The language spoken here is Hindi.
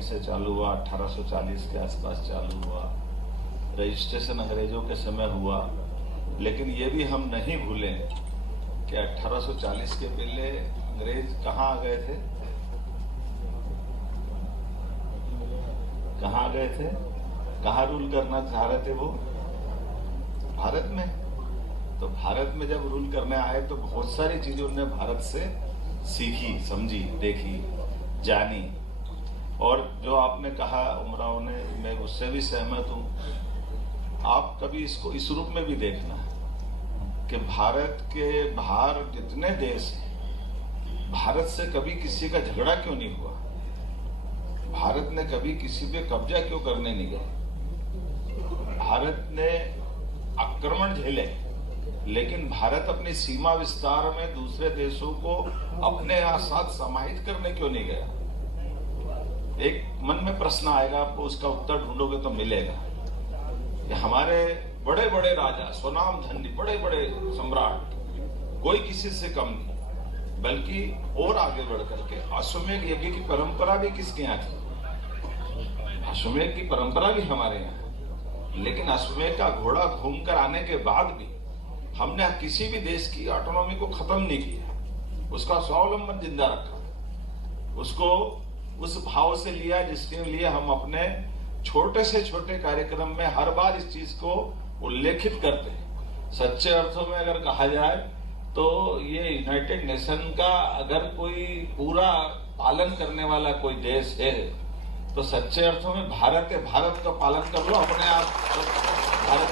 टाइम से चालू हुआ, 1840 के आसपास चालू हुआ, रजिस्ट्रेशन अंग्रेजों के समय हुआ। लेकिन ये भी हम नहीं भूलें कि 1840 के पहले अंग्रेज कहाँ आ गए थे? कहाँ आ गए थे? कहाँ रूल करना चाह रहे थे वो? भारत में। तो भारत में जब रूल करने आए तो बहुत सारी चीजें उन्होंने भारत से सीखी, समझी, देखी, जानी। और जो आपने कहा उमराव ने, मैं उससे भी सहमत हूं। आप कभी इसको इस रूप में भी देखना कि भारत के बाहर जितने देश हैं, भारत से कभी किसी का झगड़ा क्यों नहीं हुआ? भारत ने कभी किसी पे कब्जा क्यों करने नहीं गए? भारत ने आक्रमण झेले, लेकिन भारत अपनी सीमा विस्तार में दूसरे देशों को अपने साथ समाहित करने क्यों नहीं गया? एक मन में प्रश्न आएगा, आपको उसका उत्तर ढूंढोगे तो मिलेगा कि हमारे बड़े बड़े राजा, स्वनाम धन्य बड़े बड़े सम्राट, कोई किसी से कम नहीं, बल्कि और आगे बढ़ करके अश्वमेध यज्ञ की परंपरा भी किसके यहाँ थी? अश्वमेध की परंपरा भी हमारे यहाँ है। लेकिन अश्वमेध का घोड़ा घूमकर आने के बाद भी हमने किसी भी देश की ऑटोनॉमी को खत्म नहीं किया, उसका स्वावलंबन जिंदा रखा, उसको उस भाव से लिया जिसके लिए हम अपने छोटे से छोटे कार्यक्रम में हर बार इस चीज को उल्लेखित करते हैं। सच्चे अर्थों में अगर कहा जाए तो ये यूनाइटेड नेशन का अगर कोई पूरा पालन करने वाला कोई देश है तो सच्चे अर्थों में भारत है। भारत का पालन कर लो अपने आप। भारत